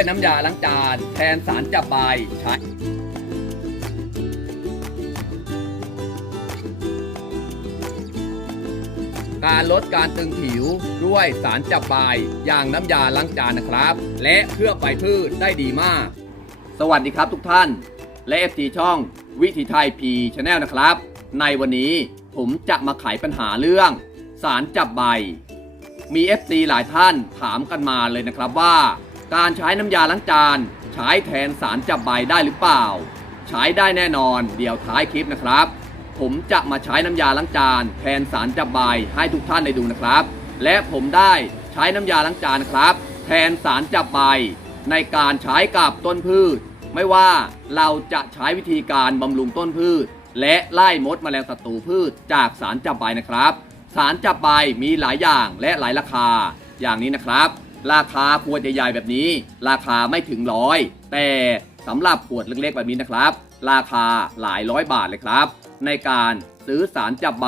ด้วยน้ำยาล้างจานแทนสารจับใบใช้การลดการตึงผิวด้วยสารจับใบอย่างน้ำยาล้างจานนะครับ และเคลือบใบพืชได้ดีมาก สวัสดีครับทุกท่าน และ FT ช่องวิถีไทยพีชาแนลนะครับ ในวันนี้ผมจะมาไขปัญหาเรื่อง สารจับใบ มี FC หลายท่านถามกันมาเลยนะครับว่า การใช้น้ำยาล้างจาน ใช้แทนสารจับใบได้หรือเปล่า ใช้ได้แน่นอนเดี๋ยวท้ายคลิปนะครับ ผมจะมาใช้น้ำยาล้างจาน แทนสารจับใบให้ทุกท่านได้ดูนะครับ และผมได้ใช้น้ำยาล้างจานนะครับ แทนสารจับใบ ในการใช้กับต้นพืช ไม่ว่าเราจะใช้วิธีการบำรุงต้นพืช และไล่มดแมลงศัตรูพืชจากสารจับใบนะครับ สารจับใบมีหลายอย่างและหลายราคาอย่างนี้นะครับ ราคาขวดใหญ่ๆแบบนี้ ราคาไม่ถึงร้อย แต่สำหรับขวดเล็กๆแบบนี้นะครับ ราคาหลายร้อยบาทเลยครับ ในการซื้อสารจับใบ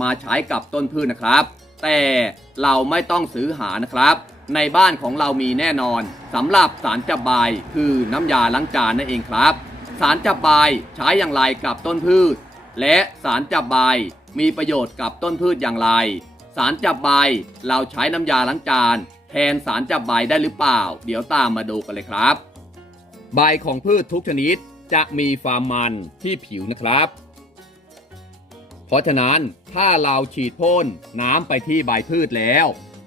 มาใช้กับต้นพืชนะครับ แต่เราไม่ต้องซื้อหานะครับ ในบ้านของเรามีแน่นอนสำหรับสารจับใบคือน้ำยาล้างจานนั่นเองครับ สารจับใบใช้อย่างไรกับต้นพืช และสารจับใบมีประโยชน์กับต้นพืชอย่างไร สารจับใบเราใช้น้ำยาล้างจาน แทนสารจับใบได้หรือเปล่า เดี๋ยวตามมาดูกันเลยครับ ใบของพืชทุกชนิดจะมีความมันที่ผิวนะครับ เพราะฉะนั้นถ้าเราฉีดพ่นน้ำไปที่ใบพืชแล้ว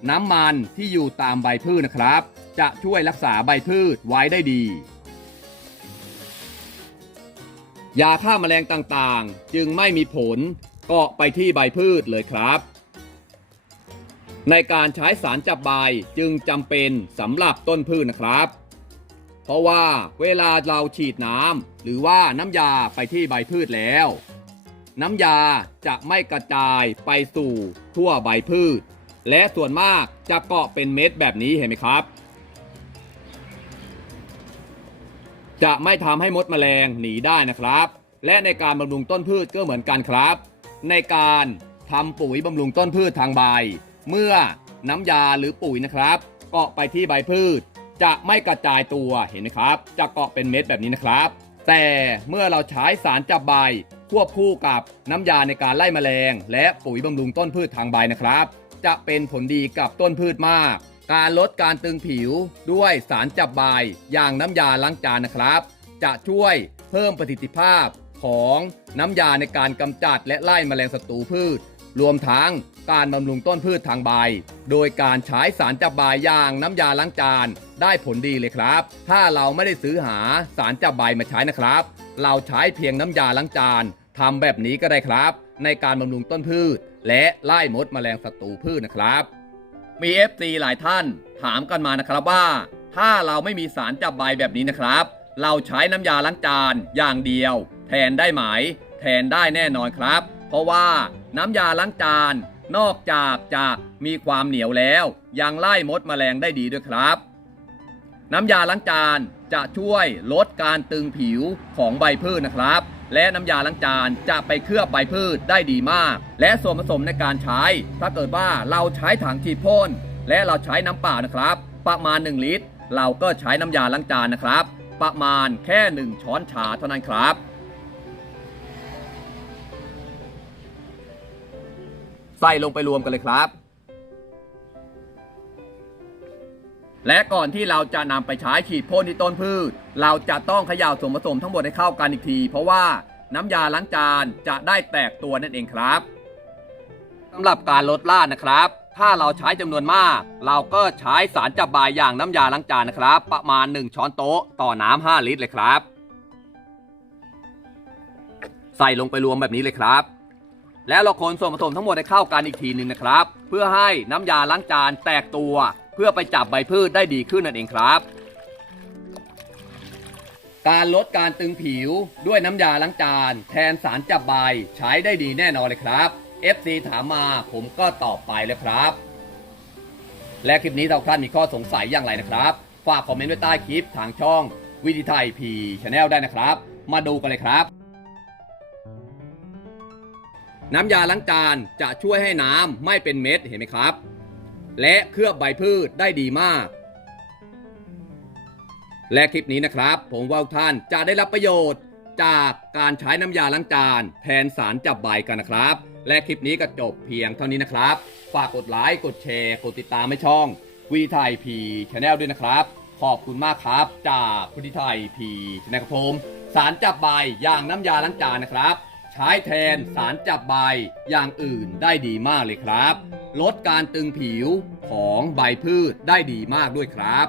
น้ำมันที่อยู่ตามใบพืชนะครับ จะช่วยรักษาใบพืชไว้ได้ดี ยาฆ่าแมลงต่างๆ จึงไม่มีผลเกาะไปที่ใบพืชเลยครับ ในการใช้สารจับใบจึงจำเป็นสำหรับต้นพืชนะครับ เพราะว่าเวลาเราฉีดน้ำหรือว่าน้ำยาไปที่ใบพืชแล้ว น้ำยาจะไม่กระจายไปสู่ทั่วใบพืช และส่วนมากจะเกาะเป็นเม็ดแบบนี้เห็นไหมครับ จะไม่ทำให้มดแมลงหนีได้นะครับ และในการบำรุงต้นพืชก็เหมือนกันครับ ในการทำปุ๋ยบำรุงต้นพืชทางใบ เมื่อน้ำยาหรือปุ๋ยนะครับเกาะไปที่ใบพืช จะไม่กระจายตัวเห็นไหมครับ จะเกาะเป็นเม็ดแบบนี้นะครับ แต่เมื่อเราใช้สารจับใบควบคู่กับน้ำยาในการไล่แมลง และปุ๋ยบำรุงต้นพืชทางใบนะครับ จะเป็นผลดีกับต้นพืชมาก การลดการตึงผิวด้วยสารจับใบอย่างน้ำยาล้างจานนะครับ จะช่วยเพิ่มประสิทธิภาพของน้ำยาในการกำจัดและไล่แมลงศัตรูพืช รวมทั้ง การบำรุงต้นพืชทางใบ โดยการใช้สารจับใบอย่างน้ำยาล้างจานได้ผลดีเลยครับ ถ้าเราไม่ได้ซื้อหาสารจับใบมาใช้นะครับ เราใช้เพียงน้ำยาล้างจานทำแบบนี้ก็ได้ครับ ในการบำรุงต้นพืช และไล่มดแมลงศัตรูพืชนะครับ มี FC หลายท่านถามกันมานะครับว่า ถ้าเราไม่มีสารจับใบแบบนี้นะครับ เราใช้น้ำยาล้างจานอย่างเดียว แทนได้ไหม แทนได้แน่นอนครับ เพราะว่าน้ำยาล้างจาน นอกจากจะมีความเหนียวแล้ว ยังไล่มดแมลงได้ดีด้วยครับ น้ำยาล้างจานจะช่วยลดการตึงผิวของใบพืชนะครับ และน้ำยาล้างจานจะไปเคลือบใบพืชได้ดีมาก และส่วนผสมในการใช้ ถ้าเกิดว่าเราใช้ถังฉีดพ่นและเราใช้น้ำเปล่านะครับ ประมาณ 1 ลิตร เราก็ใช้น้ำยาล้างจานนะครับ ประมาณแค่ 1 ช้อนชาเท่านั้นครับ ใส่ลงไปรวมกันเลยครับ และก่อนที่เราจะนำไปใช้ฉีดพ่นที่ต้นพืช เราจะต้องเขย่าส่วนผสมทั้งหมดให้เข้ากันอีกที เพราะว่าน้ำยาล้างจานจะได้แตกตัวนั่นเองครับสำหรับการลดล่าดนะครับ ถ้าเราใช้จำนวนมาก เราก็ใช้สารจับบายอย่างน้ำยาล้างจานนะครับ ประมาณ 1 ช้อนโต๊ะต่อน้ำ5ลิตรเลยครับ ใส่ลงไปรวมแบบนี้เลยครับ แล้วเราคนส่วนผสมทั้งหมดให้เข้ากันอีกทีหนึ่งนะครับ เพื่อให้น้ำยาล้างจานแตกตัว เพื่อไปจับใบพืชได้ดีขึ้นนั่นเองครับ การลดการตึงผิวด้วยน้ำยาล้างจาน แทนสารจับใบใช้ได้ดีแน่นอนเลยครับ FC ถามมาผมก็ตอบไปแล้วครับ และคลิปนี้ถ้าท่านมีข้อสงสัยอย่างไรนะครับ ฝากคอมเมนต์ไว้ใต้คลิปทางช่องวิดีไทยพีชาแนลได้นะครับ มาดูกันเลยครับ น้ำยาล้างจานจะช่วยให้น้ำไม่เป็นเม็ดเห็นไหมครับ และเคลือบใบพืชได้ดีมาก และคลิปนี้นะครับ ผมว่าท่านจะได้รับประโยชน์จากการใช้น้ำยาล้างจานแทนสารจับใบกันนะครับ และคลิปนี้ก็จบเพียงเท่านี้นะครับ ฝากกดไลค์กดแชร์ กดติดตามให้ช่องวีไทยพีชาแนลด้วยนะครับ ขอบคุณมากครับจากพุทธิไทยพีชนะครับผมสารจับใบอย่างน้ำยาล้างจานนะครับ ใช้แทนสารจับใบอย่างอื่นได้ดีมากเลยครับ ลดการตึงผิวของใบพืชได้ดีมากด้วยครับ